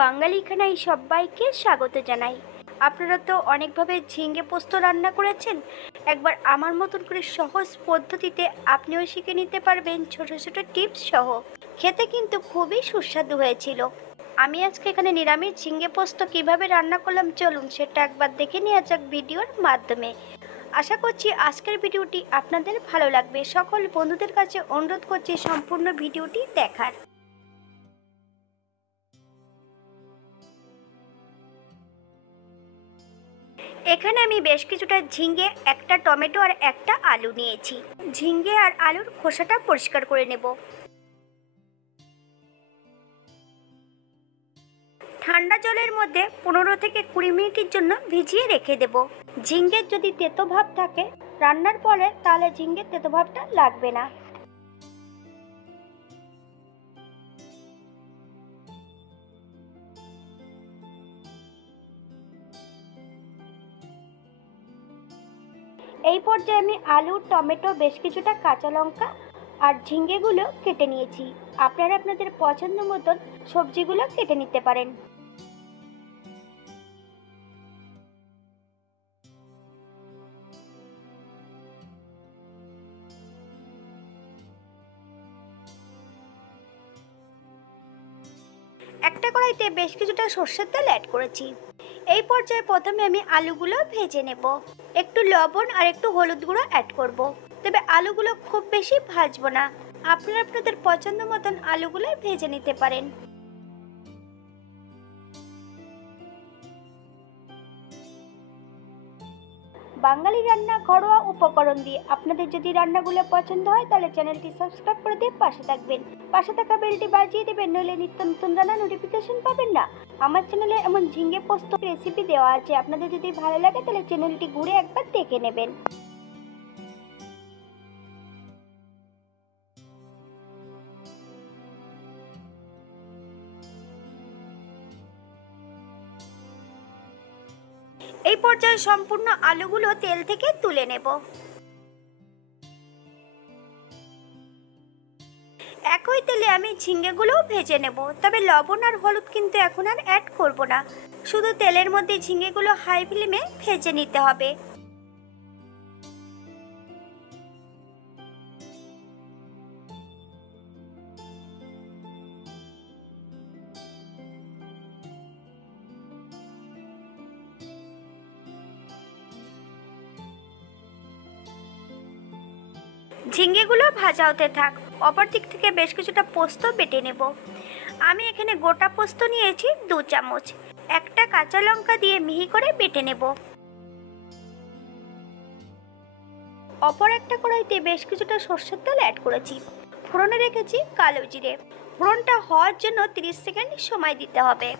বাঙালি খানায় সবাইকে স্বাগত জানাই। আপনারা তো অনেকভাবে ঝিঙে পোস্ত রান্না করেছেন, একবার আমার মতন করে সহজ পদ্ধতিতে আপনিও শিখে নিতে পারবেন ছোট ছোট টিপস সহ। খেতে কিন্তু খুবই সুস্বাদু হয়েছিল। আমি আজকে এখানে নিরামিষ ঝিঙে পোস্ত কীভাবে রান্না করলাম চলুন সেটা একবার দেখে নেওয়া যাক ভিডিওর মাধ্যমে। আশা করছি আজকের ভিডিওটি আপনাদের ভালো লাগবে। সকল বন্ধুদের কাছে অনুরোধ করছি সম্পূর্ণ ভিডিওটি দেখার। এখানে আমি বেশ কিছুটা ঝিঙে, একটা টমেটো আর একটা আলু নিয়েছি। ঝিঙে আর আলুর খোসাটা পরিষ্কার করে নেব। ঠান্ডা জলের মধ্যে 15 থেকে 20 মিনিটের জন্য ভিজিয়ে রেখে দেব। ঝিঙের যদি তেতো ভাব থাকে রান্নার পরে, তাহলে ঝিঙের তেতো ভাবটা লাগবে না। এই পর্যায়ে আমি আলু, টমেটো, বেশ কিছুটা কাঁচা লঙ্কা আর ঝিঙেগুলো কেটে নিয়েছি। আপনারা আপনাদের পছন্দ মতন সবজিগুলো কেটে নিতে পারেন। একটা কড়াইতে বেশ কিছুটা সর্ষের তেল অ্যাড করেছি। এই পর্যায়ে প্রথমে আমি আলুগুলো ভেজে নেব। একটু লবণ আর একটু হলুদ গুঁড়ো অ্যাড করব। তবে আলুগুলো খুব বেশি ভাজবো না, আপনারা আপনাদের পছন্দ মতন আলুগুলো ভেজে নিতে পারেন। বাঙালি রান্না ঘরোয়া উপকরণ দিয়ে আপনাদের যদি রান্নাগুলো পছন্দ হয় তাহলে চ্যানেলটি সাবস্ক্রাইব করে দিয়ে পাশে থাকবেন। পাশে থাকা বেলটি বাজিয়ে দেবেন, নইলে নিত্য নতুন রান্না নোটিফিকেশন পাবেন না। আমার চ্যানেলে এমন ঝিঙে পোস্ত রেসিপি দেওয়া আছে, আপনাদের যদি ভালো লাগে তাহলে চ্যানেলটি ঘুরে একবার দেখে নেবেন। এই পর্যায়ে সম্পূর্ণ আলুগুলো তেল থেকে তুলে নেব। একই তেলে আমি ঝিঙেগুলোও ভেজে নেব। তবে লবণ আর হলুদ কিন্তু এখন আর অ্যাড করব না, শুধু তেলের মধ্যে ঝিঙেগুলো হাই ফ্লেমে ভেজে নিতে হবে। ঝিঙেগুলো ভাজা হতে থাক। অপর দিক থেকে বেশ কিছুটা পোস্ত বেটে নেব। আমি এখানে গোটা পোস্ত নিয়েছি 2 চামচ। একটা কাঁচা লঙ্কা দিয়ে মিহি করে বেটে নেব। অপর একটা কড়াইতে বেশ কিছুটা সরষের তেল অ্যাড করেছি। ফোড়নে রেখেছি কালো জিরে। ফোড়নটা হওয়ার জন্য 30 সেকেন্ড সময় দিতে হবে।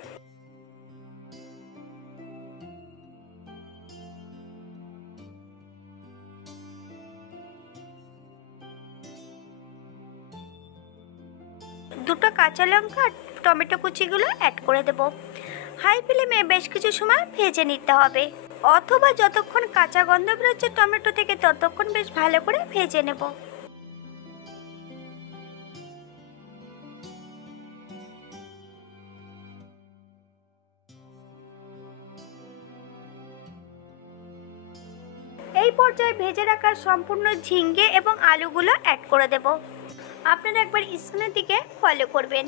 দুটো কাঁচা লঙ্কা আর টমেটো কুচিগুলো অ্যাড করে দেব। হাই ফ্লেমে বেশ কিছু সময় ভেজে নিতে হবে, অথবা যতক্ষণ কাঁচা গন্ধ বেরোচ্ছে টমেটো থেকে ততক্ষণ বেশ ভালো করে ভেজে নেব। এই পর্যায়ে ভেজে রাখা সম্পূর্ণ ঝিঙে এবং আলুগুলো অ্যাড করে দেব। আপনারা একবার স্ক্রিনের দিকে ফলো করবেন।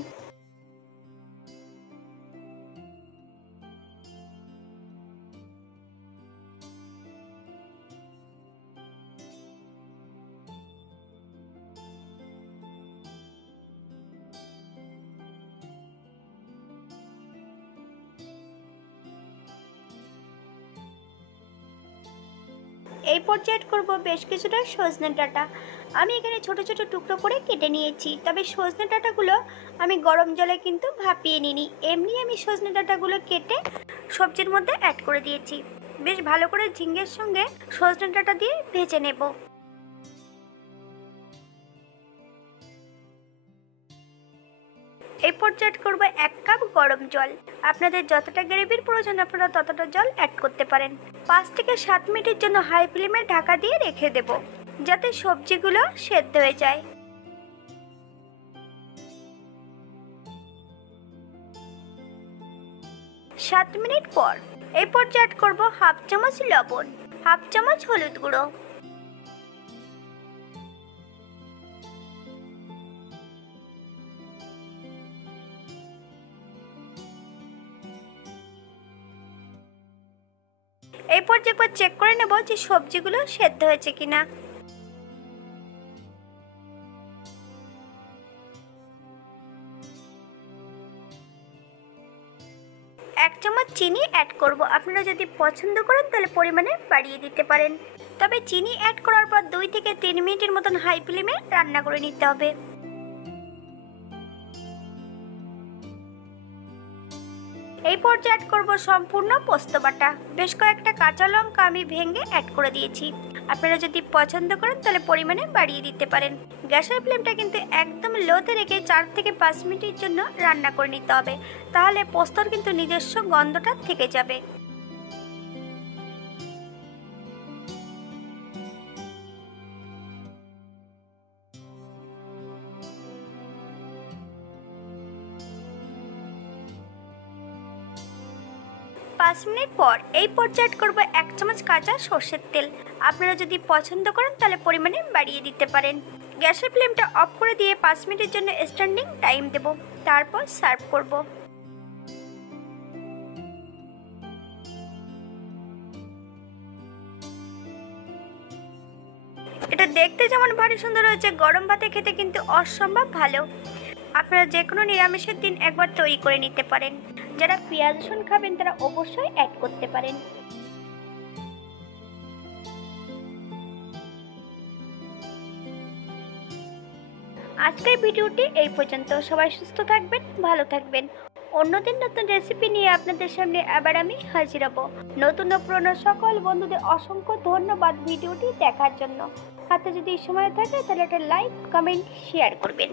এই পর্যায়ে অ্যাড করব বেশ কিছুটা সজনে ডাঁটা। আমি এখানে ছোট ছোট টুকরো করে কেটে নিয়েছি। তবে সজনে ডাঁটাগুলো আমি গরম জলে কিন্তু ভাপিয়ে নিইনি, এমনি আমি সজনে ডাঁটাগুলো কেটে সবজির মধ্যে অ্যাড করে দিয়েছি। বেশ ভালো করে ঝিঙের সঙ্গে সজনে ডাঁটা দিয়ে ভেজে নেব। এই পর্যায়ে অ্যাড করব 1 কাপ গরম জল। আপনাদের যতটা গ্রেভির প্রয়োজন আপনারা ততটা জল অ্যাড করতে পারেন। 5 থেকে 7 মিনিটের জন্য হাই ফ্লেমে ঢাকা দিয়ে রেখে দেব, যাতে সবজিগুলো সেদ্ধ হয়ে যায়। 7 মিনিট পর এই পর্যায়ে অ্যাড করব হাফ চামচ লবণ, হাফ চামচ হলুদ গুঁড়ো, এই পর্যায়ে একবার চেক করে নেব যে সবজিগুলো সেদ্ধ হয়েছে কিনা। 1 চামচ চিনি অ্যাড করব। আপনারা যদি পছন্দ করেন তাহলে পরিমাণে বাড়িয়ে দিতে পারেন। তবে চিনি অ্যাড করার পর 2 থেকে 3 মিনিটের মতন হাই ফ্লেমে রান্না করে নিতে হবে। এই পর্যায়ে অ্যাড করব সম্পূর্ণ পোস্ত বাটা। বেশ কয়েকটা কাঁচা লঙ্কা আমি ভেঙে অ্যাড করে দিয়েছি। আপনারা যদি পছন্দ করেন তাহলে পরিমাণে বাড়িয়ে দিতে পারেন। গ্যাসের ফ্লেমটা কিন্তু একদম লোতে রেখে 4 থেকে 5 মিনিটের জন্য রান্না করে নিতে হবে, তাহলে পোস্তর কিন্তু নিজস্ব গন্ধটা থেকে যাবে। পাঁচ মিনিট পর এই পর্যায়ে অ্যাড করব 1 চামচ কাঁচা সর্ষের তেল। আপনারা যদি পছন্দ করেন তাহলে পরিমাণে বাড়িয়ে দিতে পারেন। গ্যাসের ফ্লেমটা অফ করে দিয়ে 5 মিনিটের জন্য স্ট্যান্ডিং টাইম দেব, তারপর সার্ভ করব। এটা দেখতে যেমন ভারী সুন্দর হয়েছে, গরম ভাতে খেতে কিন্তু অসম্ভব ভালো। আপনারা যে কোনো নিরামিষের দিন একবার তৈরি করে নিতে পারেন। যারা পেঁয়াজ রসুন খাবেন তারা অবশ্যই অ্যাড করতে পারেন। আজকের ভিডিওটি এই পর্যন্ত। সবাই সুস্থ থাকবেন, ভালো থাকবেন। অন্যদিন নতুন রেসিপি নিয়ে আপনাদের সামনে আবার আমি হাজির হব। নতুন ও পুরনো সকল বন্ধুদের অসংখ্য ধন্যবাদ ভিডিওটি দেখার জন্য। হাতে যদি সময় থাকে তাহলে একটা লাইক, কমেন্ট, শেয়ার করবেন।